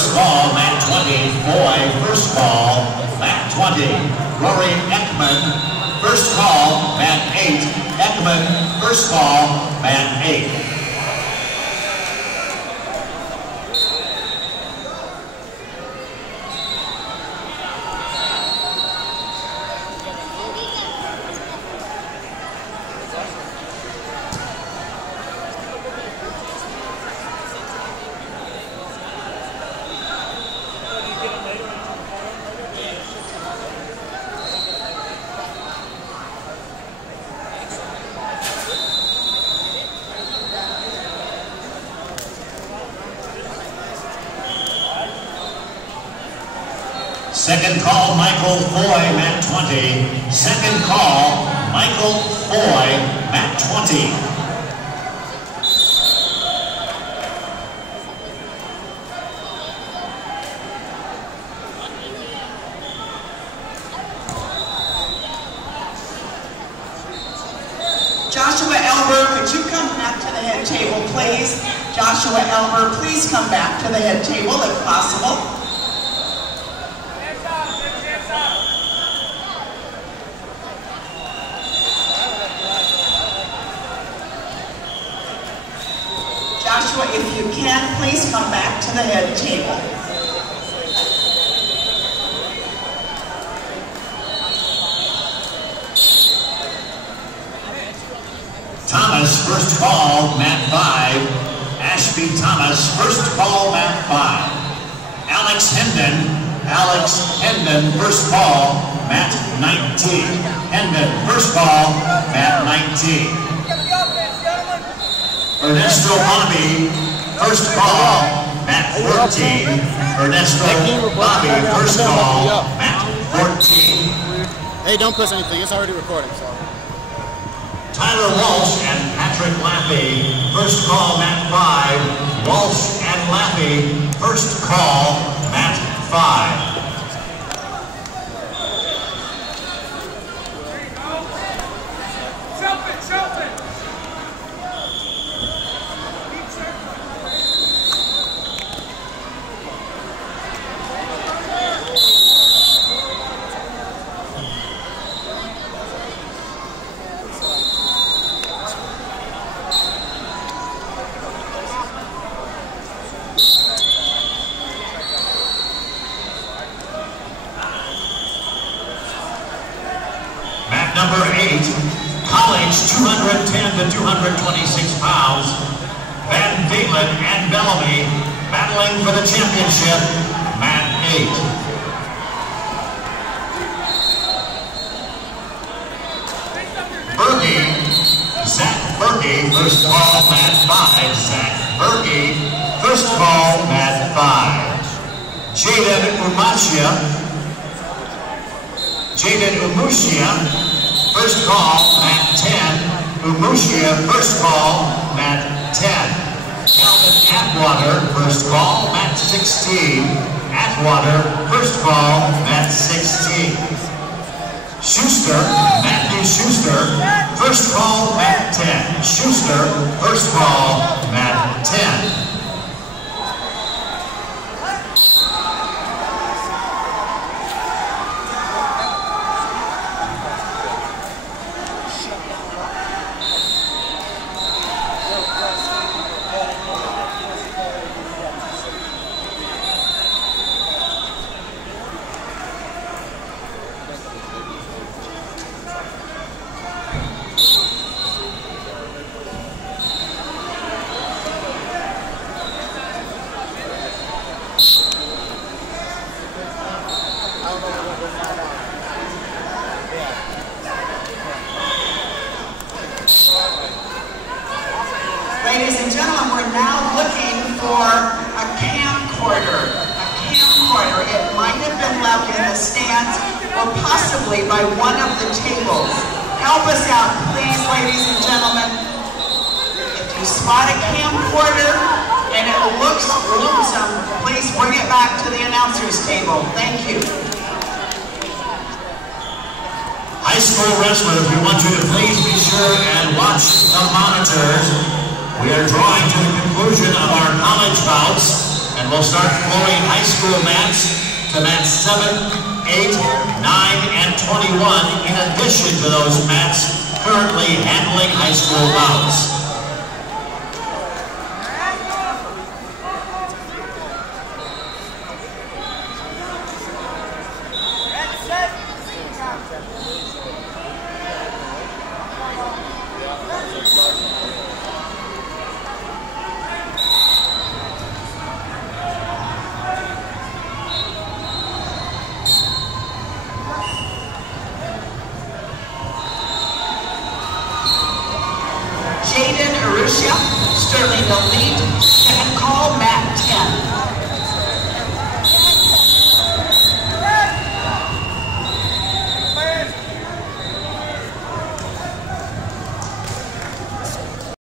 first ball, mat 20. Foy, first ball, mat 20. Rory Ekman, first call, mat 8. Ekman, first ball, mat 8. Second call, Michael Foy, mat 20. Second call, Michael Foy, mat 20. Joshua Elber, could you come back to the head table, please? Joshua Elber, please come back to the head table if possible. Joshua, if you can, please come back to the head table. Thomas, first call, mat 5. Ashby Thomas, first call, mat 5. Alex Hendon, first call, mat 19. Hendon, first call, mat 19. Ernesto Bobby, first call, mat 14. Ernesto Bobby, first call, mat 14. Hey, don't push anything. It's already recording, so. Tyler Walsh and Patrick Laffey, first call, mat 5. Walsh and Laffey, first call, mat 5. Number 8, college 210 to 226 pounds. Van Dalen and Bellamy battling for the championship, mat 8. Berge, Zach Berge, first call, mat 5. Zach Berge, first call, mat 5. Jaden Umushia, first call, mat 10. Umushia, first call, mat 10. Calvin Atwater, first call, mat 16. Atwater, first call, mat 16. Schuster, Matthew Schuster, first call, mat 10. Schuster, first call, mat 10. Ladies and gentlemen, we're now looking for a camcorder. A camcorder. It might have been left in the stands or possibly by one of the tables. Help us out, please, ladies and gentlemen. If you spot a camcorder and it looks lonesome, please bring it back to the announcer's table. Thank you. High school wrestlers, we want you to please be sure and watch the monitors. We are drawing to the conclusion of our college bouts, and we'll start flowing high school mats to mats 7, 8, 9, and 21, in addition to those mats currently handling high school bouts. Jaden Arusha, Sterling Elite, second